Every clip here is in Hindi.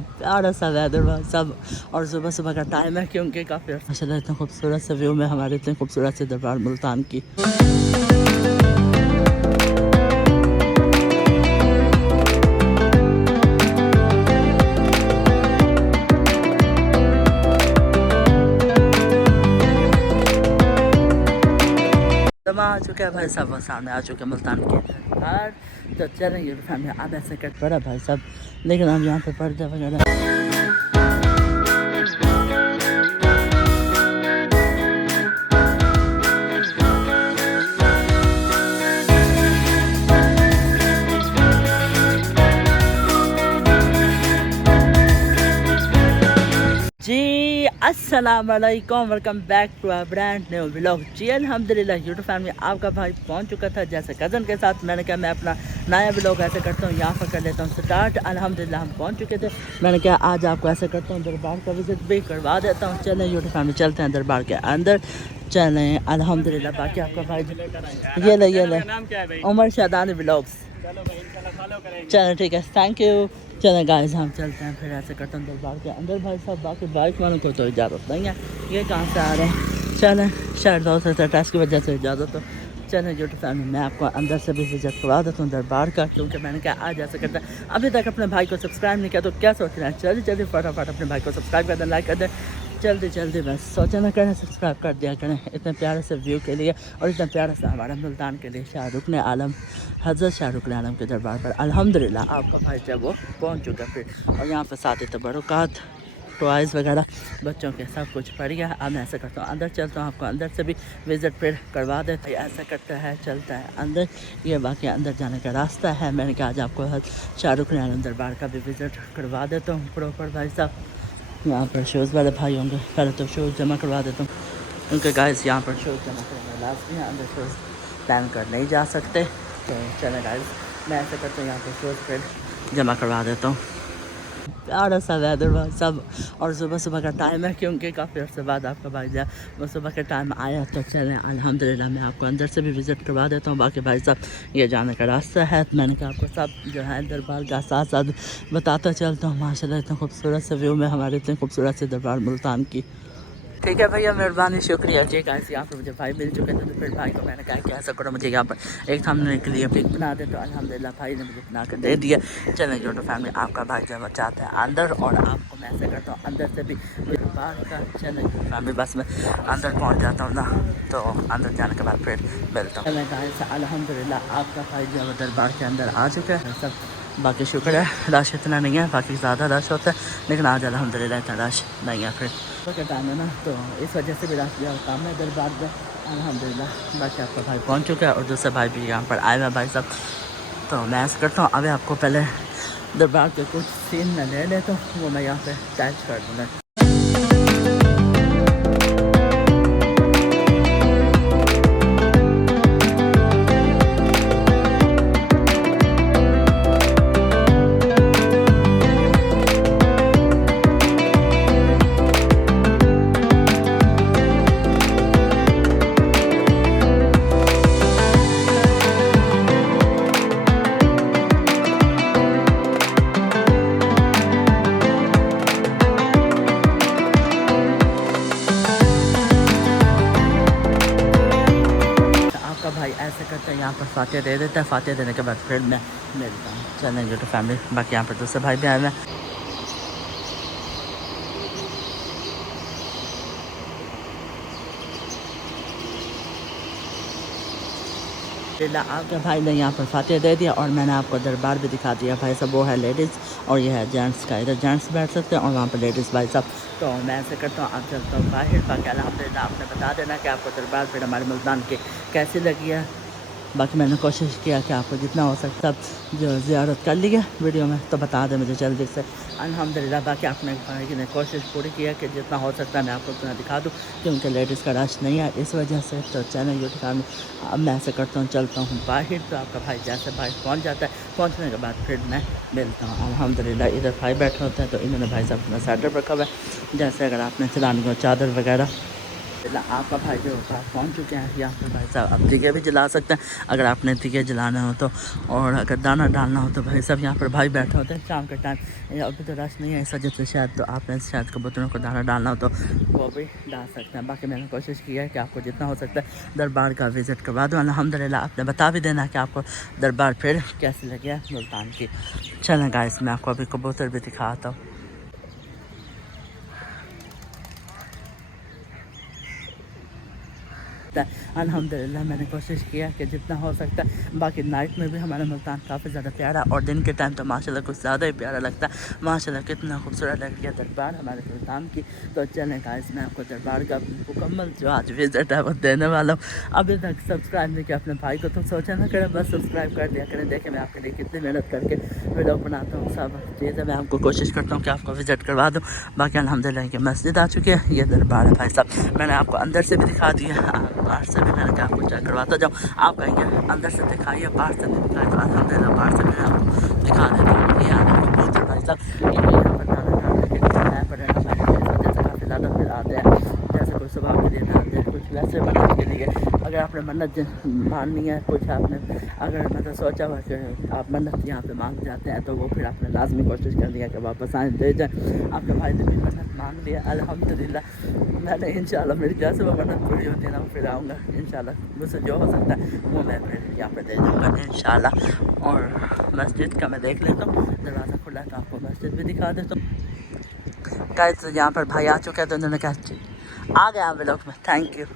प्यारा सा वेदर हुआ सब। और सुबह सुबह का टाइम है क्योंकि काफ़ी माशाल्लाह इतना खूबसूरत सा व्यू में हमारे इतने खूबसूरत से दरबार मुल्तान की। आ चुका है भाई साहब, सामने आ चुके हैं मुल्तान के दरबार। तो चलेंगे फैमिली अब ऐसे कट पड़ा भाई साहब, लेकिन हम यहाँ पे पर्दे वगैरह जी अस्सलाम वालेकुम, welcome back to our brand new vlog. जी अल्हम्दुलिल्लाह यूट्यूब फैमिली आपका भाई पहुंच चुका था जैसे कज़न के साथ। मैंने कहा मैं अपना नया व्लॉग ऐसे करता हूँ, यहाँ पर कर लेता हूँ स्टार्ट। अल्हम्दुलिल्लाह हम पहुंच चुके थे। मैंने कहा आज आपको ऐसे करता हूँ दरबार का विजिट भी करवा देता हूँ। चलें यूट्यूब फैमिली चलते हैं दरबार के अंदर, चलें अल्हम्दुलिल्लाह। बाकी आपका भाई ये ले उमर शादानी व्लॉग्स। चलो ठीक है, थैंक यू। चलें गाइस हम चलते हैं, फिर ऐसे करते हैं दरबार के अंदर भाई साहब। बाकी बाइक वालों को तो इजाज़त नहीं है, ये कहाँ से आ रहे हैं। चलें शायद दोस्त से टेस्ट की वजह से इजाज़त हो। चलें यूट्यूब फैमिली मैं आपको अंदर से भी विजिट करवा देता हूँ दरबार का, क्योंकि मैंने कहा आज ऐसा करता है। अभी तक अपने भाई को सब्सक्राइब नहीं किया तो क्या सोच रहे हैं, जल्दी जल्दी फटाफट अपने भाई को सब्सक्राइब कर दें, लाइक कर दें, जल्दी जल्दी बस सोचा ना करें, सब्सक्राइब कर दिया करें इतने प्यारे से व्यू के लिए और इतना प्यारा सा हमारा मुल्तान के लिए। शाहरुख ने आलम हज़रत शाहरुख आलम के दरबार पर अल्हम्दुलिल्लाह आपका भाई जब वो पहुँच चुका फिर। और यहाँ पर साथ ही तबरुकात टॉयज़ वगैरह बच्चों के सब कुछ पड़ गया। अब मैं ऐसा करता हूँ अंदर चलता हूँ, आपको अंदर से भी विज़िट फिर करवा देते हैं। ऐसा करता है चलता है अंदर, ये बाकी अंदर जाने का रास्ता है। मैंने कहा आज आपको शाहरुख आलम दरबार का भी विज़िट करवा देता हूँ प्रॉपर भाई साहब। यहाँ पर शूज़ वाले भाई होंगे, पहले तो शूज़ जमा करवा देता हूँ उनके। गाइस यहाँ पर शूज़ जमा करना लाजमी है, अंदर शूज़ पहन कर नहीं जा सकते। तो चले गाइस मैं ऐसा करता हूँ यहाँ पर शूज़ फिर जमा करवा देता हूँ। प्यारा सा वेदर हुआ सब। और सुबह सुबह का टाइम है क्योंकि काफ़ी अर्से बाद आपका भाई जाए वो सुबह के टाइम आया। तो चलें अल्हम्दुलिल्लाह मैं आपको अंदर से भी विज़िट करवा देता हूँ। बाकी भाई साहब ये जाने का रास्ता है, तो मैंने कहा आपको सब जो है दरबार का साथ साथ बताता चलता हूँ। माशाल्लाह इतना खूबसूरत से व्यू में हमारे इतने खूबसूरत से दरबार मुल्तान की। ठीक है भैया मेहरबानी शुक्रिया जी। गाइस यहाँ पर मुझे भाई मिल चुके थे, तो फिर भाई को मैंने कहा कि ऐसा करो मुझे यहाँ पर एक सामने के लिए पिक बना दे। तो अल्हम्दुलिल्लाह भाई ने मुझे बना कर दे दिया। चलें यूट्यूब फैमिली आपका भाई जब चाहता है अंदर, और आपको मैं ऐसा करता हूँ अंदर से भी दरबार का। चलें यूट्यूब फैमिली बस मैं अंदर पहुँच जाता हूँ ना, तो अंदर जाने के बाद फिर मिलता हूँ। चलें गाइस अल्हम्दुलिल्लाह आपका भाई जो दरबार के अंदर आ चुका है सब। बाकी शुक्र है रश इतना नहीं है, बाकी ज़्यादा रश होता है, लेकिन आज अल्हम्दुलिल्लाह इतना रश नहीं है। फिर का टाइम है ना, तो इस वजह से भी रश ज़्यादा काम है दरबार में अल्हम्दुलिल्लाह। बाकी आपका भाई पहुंच चुका है और दूसरा भाई भी यहाँ पर आए हुए भाई साहब। तो मैं ऐसा करता हूँ अभी आपको पहले दरबार के कुछ सीन में ले लेता हूँ, वो मैं यहाँ पे अटैच कर दूँगा। भाई ऐसे करते हैं यहाँ पर फातिहा दे देता है, फातिहा देने के बाद फिर मैं मिलता हूँ। चलें यूट्यूब फैमिली बाकी यहाँ पर दूसरे भाई भी आए हुए हैं। आपके भाई ने यहाँ पर फातिहा दे दिया और मैंने आपको दरबार भी दिखा दिया भाई साहब। वो है लेडीज़ और ये है जेंट्स का, इधर जेंट्स बैठ सकते हैं और वहाँ पर लेडीज़ भाई साहब। तो मैं ऐसे करता हूँ आप चलता हूँ बाहर। बाकी अल्हम्दुलिल्लाह आपने बता देना कि आपको दरबार फिर हमारे मुल्तान की कैसी लगी है। बाकी मैंने कोशिश किया कि आपको जितना हो सकता जो ज़ियारत कर ली है वीडियो में, तो बता दें मुझे जल्दी से अल्हम्दुलिल्लाह। बाकी आपने भाई ने कोशिश पूरी की है कि जितना हो सकता है मैं आपको उतना दिखा दूँ, क्योंकि लेडीज़ का रश नहीं है इस वजह से। तो चैनल यूट्यूब में अब मैं ऐसे करता हूँ चलता हूँ बाहर। तो आपका भाई जैसे भाई पहुँच जाता है, पहुँचने के बाद फिर मैं मिलता हूँ अल्हम्दुलिल्लाह। इधर भाई बैठे होते हैं तो इन्होंने भाई साहब अपना सेटअप रखा हुआ है, जैसे अगर आपने चलानी हो चादर वगैरह आपका भाई जो होता है पहुँच चुके हैं यहाँ पर भाई साहब। आप दिए भी जला सकते हैं अगर आपने दिए जलाना हो तो, और अगर दाना डालना हो तो भाई साहब यहाँ पर भाई बैठे होते हैं शाम के टाइम। अभी तो रश नहीं है ऐसा जब से शायद, तो आपने शायद कबूतरों को दाना डालना हो तो वो भी डाल सकते हैं। बाकी मैंने कोशिश की है कि आपको जितना हो सकता है दरबार का विज़िट करवा दूँ। अल्हम्दुलिल्लाह आपने बता भी देना कि आपको दरबार फिर कैसी लगी है मुल्तान की। चलें गाइस, मैं आपको अभी कबूतर भी दिखाता हूँ। अल्हम्दुलिल्लाह मैंने कोशिश किया कि जितना हो सकता है। बाकी नाइट में भी हमारा मुल्तान काफ़ी ज़्यादा प्यारा, और दिन के टाइम तो माशाल्लाह कुछ ज़्यादा ही प्यारा लगता है। माशाल्लाह कितना खूबसूरत लग गया दरबार हमारे मुल्तान की। तो चलें गाइस, मैं आपको दरबार का मुकम्मल जो आज विज़िट है वो देने वाला हूँ। अभी तक सब्सक्राइब नहीं किया अपने भाई को तो सोचा ना करें, बस सब्सक्राइब कर दिया करें। देखें मैं आपके लिए कितनी मेहनत करके वीडियो बनाता हूँ, सब चीज़ें मैं आपको कोशिश करता हूँ कि आपको विज़िट करवा दूँ। बाकी अल्हम्दुलिल्लाह की मस्जिद आ चुकी है, ये दरबार है भाई साहब। मैंने आपको अंदर से भी दिखा दिया, बाहर से भी मैंने आपको चेक करवाता जाऊँ। आप कहेंगे अंदर से दिखाइए बाहर से नहीं दिखाई, तो अल्हम्दुलिल्लाह बाहर से मैं आपको दिखा देता हूँ। ये आने को बहुत भाई साहब, ये यहाँ पर दाना डालने के लिए है पर रहना भाई जैसे काफ़ी ज़्यादा फिर आते हैं, जैसे कोई सुबह के लिए डालते हैं, कुछ वैसे मन्नत के लिए। अगर आपने मन्नत माननी है, कुछ आपने अगर मतलब सोचा हुआ कि आप मन्नत यहाँ पे मांग जाते हैं, तो वो फिर आपने लाजमी कोशिश कर लिया कि वापस आए दे जाए। आपके भाई ने भी मन्नत मांग लिया अल्हम्दुलिल्लाह। मैंने इंशाल्लाह मेरी जैसे वो मन्नत पूरी होती है ना फिर आऊँगा इंशाल्लाह। मुझसे जो हो सकता है वो मैं फिर यहाँ पे दे जाऊँगा इंशाल्लाह। और मस्जिद का मैं देख लेता हूँ, दरवाज़ा खुला है तो आपको मस्जिद भी दिखा देता हूँ। गाइस तो यहाँ पर भाई आ चुके हैं, तो उन्होंने कहा आ गया व्लॉग में, थैंक यू।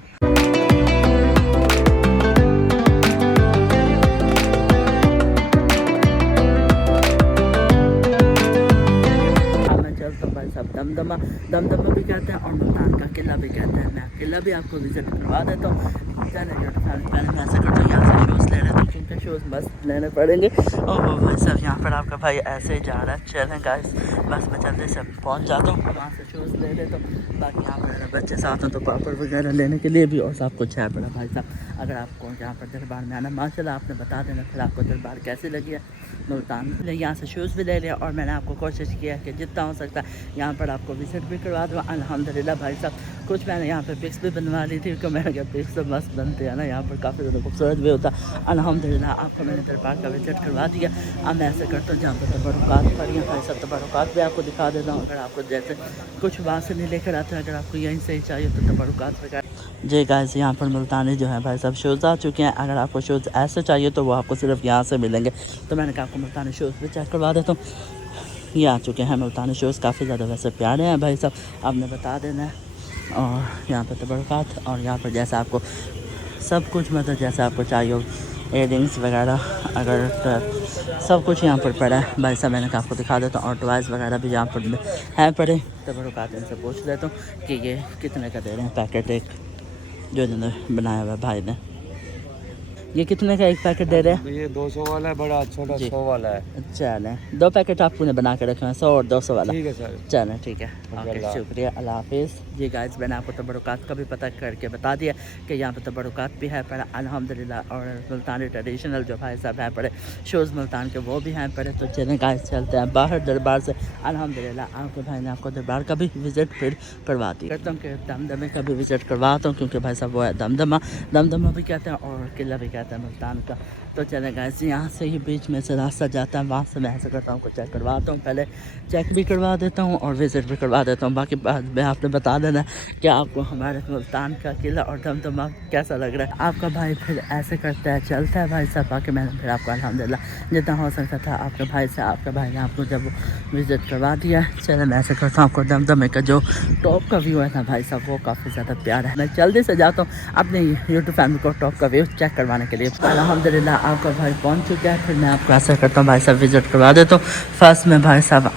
दमदमा दमदमा भी कहते हैं और मुल्तान का किला भी कहते हैं। मैं किला भी आपको विज़िट करवा देता हूँ। पहले मैं ऐसा करता हूँ, यहाँ से शूज़ ले रहे थे क्योंकि शूज़ मस्त लेने पड़ेंगे। और वो भाई साहब यहाँ पर आपका भाई ऐसे ही जा रहा है। चलें गाइस, बस मैं जल्दी से पहुँच जाता हूँ, वहाँ से शूज़ ले लेता हूँ। बाकी यहाँ पर बच्चे साथ हैं तो पापड़ वगैरह लेने के लिए भी और सब कुछ है बड़ा भाई साहब। अगर आपको यहाँ पर दरबार में आना, माशाल्लाह आपने बता देना फिर आपको दरबार कैसी लगी है मुल्तान। यहाँ से शूज़ भी ले लिया और मैंने आपको कोशिश किया कि जितना हो सकता है यहाँ पर आपको विज़िट भी करवा दूँ अल्हम्दुलिल्लाह भाई साहब। कुछ मैंने यहाँ पे पिक्स भी बनवा ली थी क्योंकि मैंने कहा पिक्स तो मस्त बनते हैं ना, यहाँ पर काफ़ी ज़्यादा खूबसूरत भी होता। अल्हम्दुलिल्लाह आपको मैंने दरबार का विज़िट करवा दिया। अब मैं ऐसे करता हूँ जहाँ पर तबरुकात पड़ी हैं भाई साहब, तबरुकात भी आपको दिखा देता हूँ। अगर आपको जैसे कुछ वहाँ से नहीं लेकर आते हैं, अगर आपको यहीं से ही चाहिए तो तबरुकात वगैरह। जी गाइस, यहाँ पर मुल्तानी जो है भाई साहब शूज़ आ चुके हैं। अगर आपको शूज़ ऐसे चाहिए तो वो आपको सिर्फ यहाँ से मिलेंगे। तो मैंने कहा आपको मुल्तानी शूज़ भी चेक करवा देता हूँ। ये आ चुके हैं मुल्तानी शूज़, काफ़ी ज़्यादा वैसे प्यारे हैं भाई साहब, आपने बता देना है। और यहाँ पर तबरुकात, और यहाँ पर जैसा आपको सब कुछ मतलब जैसा आपको चाहिए हो, एयरिंग्स वगैरह अगर तो सब कुछ यहाँ पर पड़ा है भाई साहब। मैंने कहा आपको दिखा देता हूँ। और टॉयज़ वगैरह भी यहाँ पर हैं पड़े। तबरुकात इनसे पूछ लेता हूँ कि ये कितने का दे रहे हैं पैकेट, एक जो इन्होंने बनाया हुआ है भाई ने। ये कितने का एक पैकेट दे रहे हैं? ये 200 वाला है, बड़ा छोटा 100 वाला है। चलें 2 पैकेट आपने बना के रखे हैं, 100 और 200 वाला। ठीक है सर, चलें ठीक है, ओके शुक्रिया, अल्लाह हाफिज़। जी गाइस, मैंने आपको तबरुकात का भी पता करके बता दिया कि यहाँ पर तबरुकात भी है पड़े अल्हम्दुलिल्लाह। और मुल्तानी ट्रेडिशनल जो भाई साहब हैं पड़े शूज़ मुल्तान के वो भी हैं पड़े। तो चलें गाइस चलते हैं बाहर दरबार से। अल्हम्दुलिल्लाह आपके भाई ने आपको दरबार का भी विज़िट फिर करवा दी। करता हूँ कि दमदमे का भी विज़िट करवाता हूँ क्योंकि भाई साहब वो है दमदमा, दमदमा भी कहते हैं और किला भी कहते हैं मुल्तान का। तो चलें गाइस, यहाँ से ही बीच में से रास्ता जाता है, वहाँ से मैं ऐसा करता हूँ कुछ चेक करवाता हूँ, पहले चेक भी करवा देता हूँ और विज़िट भी करवा देता हूँ। बाकी बाद में आपने बता देना कि आपको हमारे मुल्तान का किला और दमदमा कैसा लग रहा है। आपका भाई फिर ऐसे करता है, चलता है भाई साहब। बाकी मैंने फिर आपको अल्हम्दुलिल्लाह जितना हो सकता था आपके भाई से, आपके भाई ने आपको जब विज़िट करवा दिया। चले मैं ऐसे करता हूँ, आपको दमदमे का जो टॉप का व्यू है ना भाई साहब वो काफ़ी ज़्यादा प्यारा है। मैं जल्दी से जाता हूँ अपने यूट्यूब फैमिली को टॉप का व्यू चेक करवाने के लिए। अल्हम्दुलिल्लाह आपका भाई पहुंच चुका है। फिर मैं आपको ऐसा करता हूँ भाई साहब विज़िट करवा देता हूँ। फर्स्ट में भाई साहब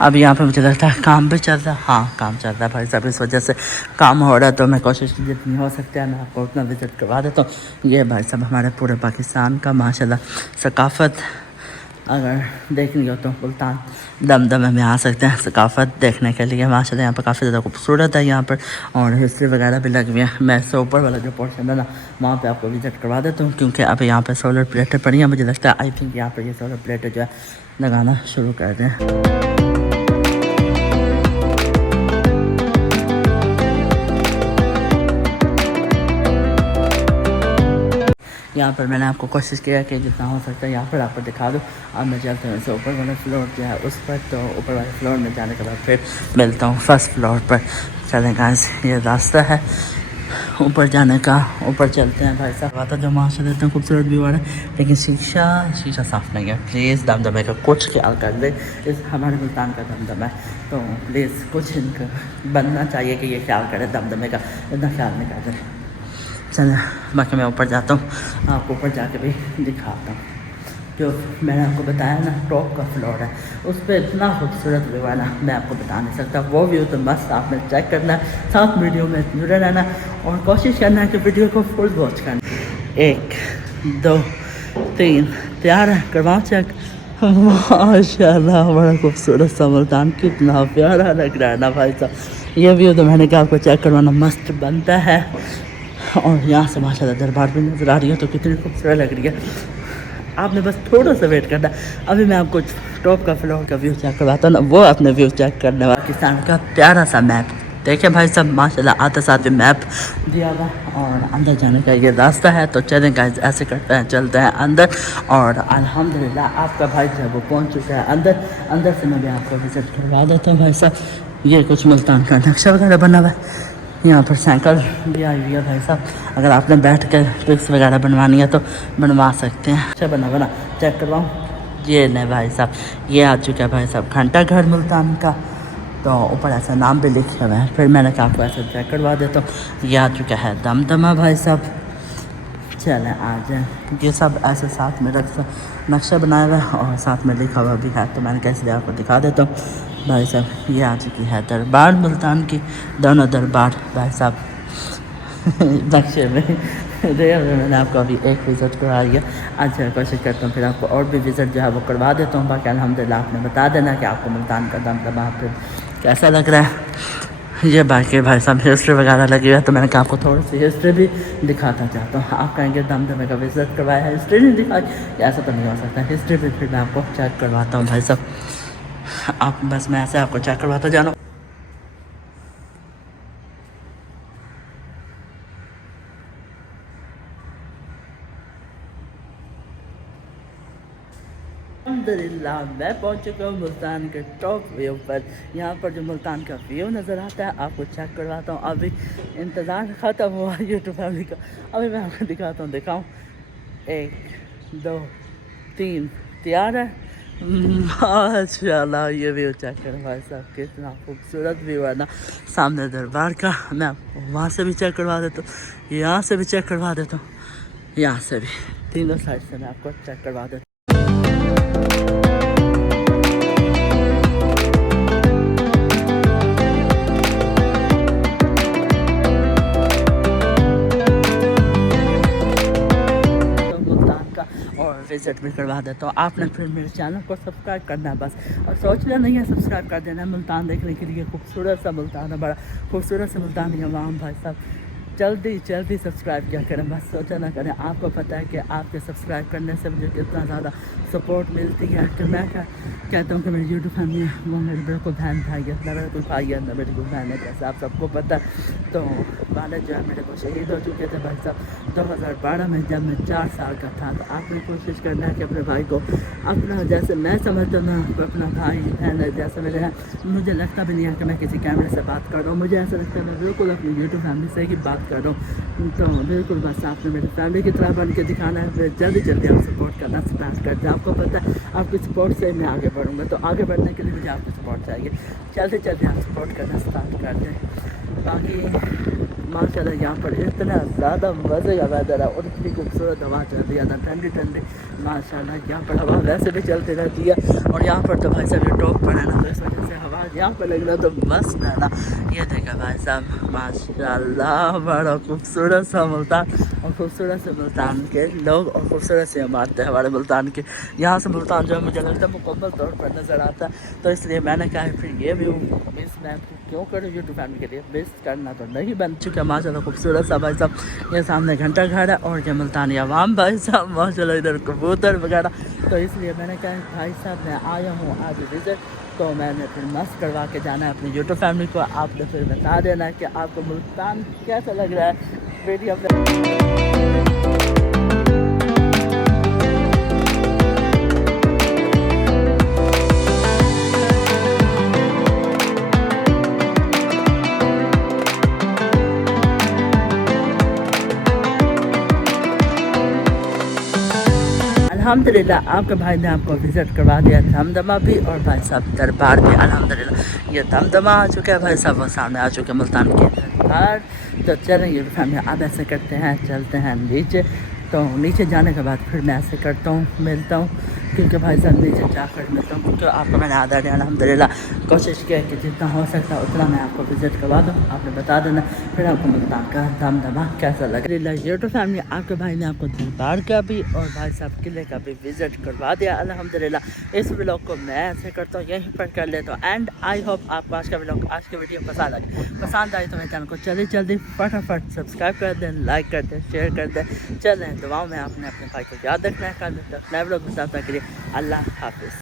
अब यहाँ पे मुझे लगता है काम भी चल रहा है, हाँ काम चल रहा है भाई साहब, इस वजह से काम हो रहा है। तो मैं कोशिश जितनी हो सकती है मैं आपको उतना विज़िट करवा देता हूँ। ये भाई साहब हमारे पूरे पाकिस्तान का माशाल्लाह सकाफ़त अगर देखनी हो तो मुल्तान दमदमे में आ सकते हैं सकाफ़त देखने के लिए। माशाल्लाह यहाँ पर काफ़ी ज़्यादा खूबसूरत है यहाँ पर, और हिस्ट्री वगैरह भी लगी हुई है। मैं इससे ऊपर वाला जो पोर्शन है ना वहाँ पे आपको विज़िट करवा देता हूँ क्योंकि अब यहाँ पे सोलर प्लेटें पड़ी हैं। मुझे लगता है आई थिंक यहाँ पर ये सोलर प्लेटें जो है लगाना शुरू कर दें। यहाँ पर मैंने आपको कोशिश किया कि जितना हो सकता है यहाँ पर आपको दिखा दूँ। अब मैं चलता हूँ ऊपर वाला फ्लोर जो है उस पर, तो ऊपर वाले फ्लोर में जाने के बाद फिर मिलता हूँ फर्स्ट फ्लोर पर। चलें गाइस, ये रास्ता है ऊपर जाने का। ऊपर चलते हैं भाई साहब। आता जो माशाल्लाह इतना खूबसूरत व्यू आ रहा है, लेकिन शीशा साफ़ नहीं है। प्लीज़ दमदमे का कुछ ख्याल कर दे, इस हमारे मुल्तान का दमदमा है, तो प्लीज़ कुछ इनका बनना चाहिए कि ये ख्याल करे दमदमे का, इतना ख्याल नहीं करते। चलें बाकी मैं ऊपर जाता हूँ, आपको ऊपर जाके भी दिखाता हूँ। जो मैंने आपको बताया ना टॉप का फ्लोर है, उस पर इतना खूबसूरत व्यू है ना, मैं आपको बता नहीं सकता। वो व्यू तो मस्त आपने चेक करना, साथ वीडियो में जुड़े रहना और कोशिश करना है कि वीडियो को फुल वॉच करना। 1 2 3 तैयार है, करवाओ चेक। माशाल्लाह बड़ा खूबसूरत सा मुल्तान, कितना प्यारा लग रहा है ना भाई साहब। ये व्यू तो मैंने कहा आपको चेक करवाना मस्त बनता है। और यहाँ से माशाल्लाह दरबार भी नज़र आ रही है, तो कितनी खूबसूरत लग रही है। आपने बस थोड़ा सा वेट करना। अभी मैं आपको टॉप का फ्लोर का व्यू चेक करवाता हूँ ना, वो अपने व्यू चेक करने वाला। पाकिस्तान का प्यारा सा मैप देखिए भाई साहब, माशाल्लाह आते साथ में मैप दिया हुआ और अंदर जाने का ये रास्ता है। तो चलें गाइस, ऐसे करते हैं, चलते हैं अंदर। और अल्हम्दुलिल्लाह आपका भाई जो है वो पहुँच चुका है अंदर। अंदर से मैं भी आपको विज़िट करवा देता हूँ भाई साहब। ये कुछ मुल्तान का नक्शा वगैरह बना हुआ है। यहाँ पर साइकिल भी आई हुई है भाई साहब, अगर आपने बैठ कर पिक्स वगैरह बनवानी है तो बनवा सकते हैं। अच्छा बना चेक करवाऊँ। ये नहीं भाई साहब, ये आ चुका है भाई साहब घंटा घर मुल्तान का, तो ऊपर ऐसा नाम भी लिखा हुआ है। फिर मैंने कहा आपको ऐसा चेक करवा देता हूँ। ये आ चुका है दमदमा भाई साहब। चलें आ जाए, ये सब ऐसे साथ में नक्शा बनाया हुआ है और साथ में लिखा हुआ भी है, तो मैंने कैसे आपको दिखा देता हूँ भाई साहब। ये आ चुकी है दरबार मुल्तान की, दोनों दरबार भाई साहब नक्शे में मैंने आपको अभी एक विज़िट करवाई है। अच्छा कोशिश करता हूँ फिर आपको और भी विज़िट जो है वो करवा देता हूँ। बाकी अल्हम्दुलिल्लाह आपने बता देना कि आपको मुल्तान का दमदमा फिर कैसा लग रहा है। ये बाकी भाई साहब हिस्ट्री वगैरह लगी हुई है, तो मैंने कहा आपको थोड़ी सी हिस्ट्री भी दिखाता चाहता हूँ। आप कहेंगे दमदमे का विज़िट करवाया है, हिस्ट्री नहीं दिखाई, ऐसा तो नहीं हो सकता। हिस्ट्री भी फिर मैं आपको चेक करवाता हूँ भाई साहब। आप बस मैं ऐसे आपको चेक करवाता जाना। अल्हम्दुलिल्लाह मैं पहुंच चुका हूँ मुल्तान के टॉप व्यू पर। यहाँ पर जो मुल्तान का व्यू नज़र आता है आपको चेक करवाता हूँ। अभी इंतज़ार ख़त्म हुआ यूट्यूब फैमिली का, अभी मैं आपको दिखाता हूँ। दिखाऊँ 1 2 3 तैयार है। माशाल्लाह ये व्यू चेक करो भाई साहब, कितना खूबसूरत व्यू है ना सामने दरबार का। मैं आपको वहाँ से भी चेक करवा देता हूँ, यहाँ से भी चेक करवा देता हूँ, यहाँ से भी, तीनों साइड से मैं आपको चेक करवा देता हूँ। और विज़िट भी करवा देता हूँ। आपने फिर मेरे चैनल को सब्सक्राइब करना है बस, और सोचना नहीं है, सब्सक्राइब कर देना है मुल्तान देखने के लिए। खूबसूरत सा मुल्तान है, बड़ा खूबसूरत सा मुल्तान है वाम भाई साहब। जल्दी सब्सक्राइब क्या करें, बस सोचा ना करें। आपको पता है कि आपके सब्सक्राइब करने से मुझे कितना ज़्यादा सपोर्ट मिलती है। कि मैं कहता हूँ कि मेरी यूट्यूब फैमिली है वो मेरे बिल्कुल बहन भाई है, ना मेरे कोई भाई है ना मेरी कोई बहन है, जैसे आप सबको पता है। तो वालिद जो है मेरे को शहीद हो चुके थे भाई साहब 2012 में, जब मैं 4 साल का था। तो आपने कोशिश करना है कि अपने भाई को अपना, जैसे मैं समझता हूँ ना, अपना भाई बहन है जैसे मेरे हैं। मुझे लगता भी नहीं है कि मैं किसी कैमरे से बात कर रहा हूँ, मुझे ऐसा लगता है मैं बिल्कुल अपनी यूट्यूब फैमिली से ही बात कर रहा हूँ। तो बिल्कुल बस आपने मेरी फैमिली की तरह बन के दिखाना है। फिर जल्दी आप सपोर्ट करना स्टार्ट कर दें। आपको पता है आपकी सपोर्ट से मैं आगे बढ़ूँगा, तो आगे बढ़ने के लिए मुझे आपकी सपोर्ट चाहिए। जल्दी आप सपोर्ट करना स्टार्ट कर दें। बाकी माशाल्लाह यहाँ पर इतना ज़्यादा मज़े का वेदर है और इतनी खूबसूरत हवा चल रही है ना, ठंडी माशाल्लाह। यहाँ पर हवा वैसे भी चलती रहती है, और यहाँ पर तो भाई साहब ये टॉप पर है ना, तो इस वजह से हवा यहाँ पर लग रहा तो मस्त है ना। ये देखा भाई साहब माशाल्लाह, बड़ा खूबसूरत सा मुल्तान, और खूबसूरत से मुल्तान के लोग और खूबसूरत से इमारतें हमारे मुल्तान के। यहाँ से मुल्तान जो है मुझे लगता है मुकम्मल तौर पर नज़र आता है। तो इसलिए मैंने कहा फिर ये भी मिस मैं क्यों करूँ यूट्यूब फैमिली के लिए, मिस करना तो नहीं बन चुका। माशाल्लाह खूबसूरत सा भाई साहब, ये सामने घंटा घर है और ये मुल्तानी अवाम भाई साहब, माशाल्लाह इधर कबूतर वगैरह। तो इसलिए मैंने कहा भाई साहब मैं आया हूँ आज विज़िट, तो मैंने फिर मस्त करवा के जाना है अपनी यूट्यूब फैमिली को। आपने फिर बता देना कि आपको मुल्तान कैसा लग रहा है वीडियो। अल्हम्दुलिल्लाह आपके भाई ने आपको विज़िट करवा दिया दमदमा भी और भाई साहब दरबार भी। अल्हम्दुलिल्लाह ये दमदमा आ चुका है भाई साहब, वो सामने आ चुके हैं मुल्तान के दरबार। तो चलें ये फैमिली अब ऐसे करते हैं, चलते हैं नीचे। तो नीचे जाने के बाद फिर मैं ऐसे करता हूँ, मिलता हूँ, क्योंकि भाई साहब नीचे जाकर मिलता हूँ, क्योंकि आपको मैंने आधा दिन अल्हम्दुलिल्लाह कोशिश की है कि जितना हो सकता है उतना मैं आपको विज़िट करवा दूँ। आपने बता देना फिर आपको मुल्तान का दमदमा कैसा लगा। यूट्यूब फैमिली आपके भाई ने आपको दरबार का भी और भाई साहब किले का भी विज़िट करवा दिया अल्हम्दुलिल्लाह। इस व्लॉग को मैं ऐसे करता हूँ, यहीं पर कर लेता हूँ। एंड आई होप आपको आज का व्लॉग, आज की वीडियो पसंद आई तो मेरे चैनल को जल्दी फटाफट सब्सक्राइब कर दें, लाइक कर दें, शेयर कर दें। चलें दुआओं में आपने अपने भाई को याद रखना है। कल नए व्लॉग में साथ के लिए अल्लाह हाफिज़।